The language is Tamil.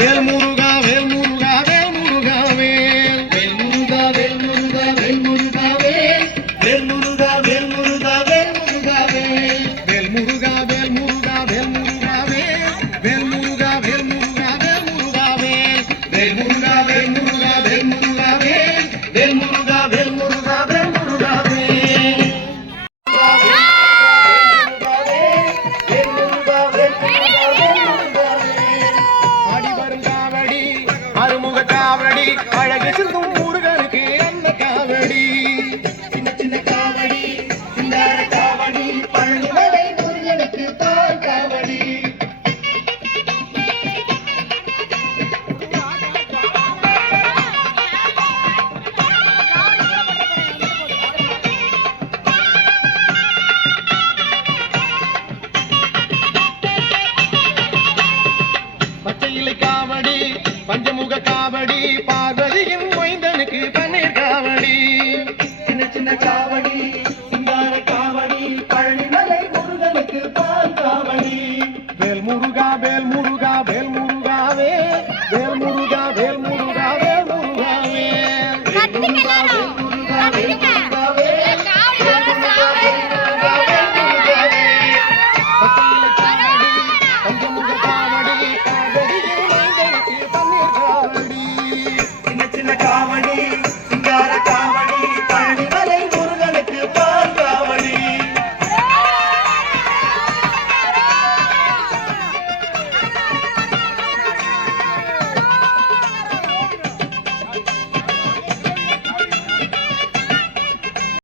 வேல் முருகா வேல் முருகா வேல் முருகா வேல் வேல் முருகா வேல் முருகா வேல் முருகா வேல் வேல் முருகா வேல் முருகா வேல் முருகா வேல் வேல் முருகா வேல் முருகா வேல் முருகா வேல் வேல் முருகா வேல் முருகா வேல் முருகா வேல் வேல் முருகா வேல் முருகா வேல் முருகா வேல் வேல் முருகா வேல் முருகா வேல் முருகா வேல் அருமுக காவடி அழகு சிந்தும் முருகனுக்கு அந்த காவடி சின்ன சின்ன காவடி சிந்தார காவடி பழனிமலை முருகனுக்கு பால் காவடி பச்சை இலை காவடி பஞ்சமுக காவடி பார்வதியின் மைந்தனுக்கு பன்னீர் காவடி சின்ன சின்ன காவடி சிங்கார காவடி பழனிமலை முருகனுக்கு பால் காவடி வேல் முருகா வேல் முருகா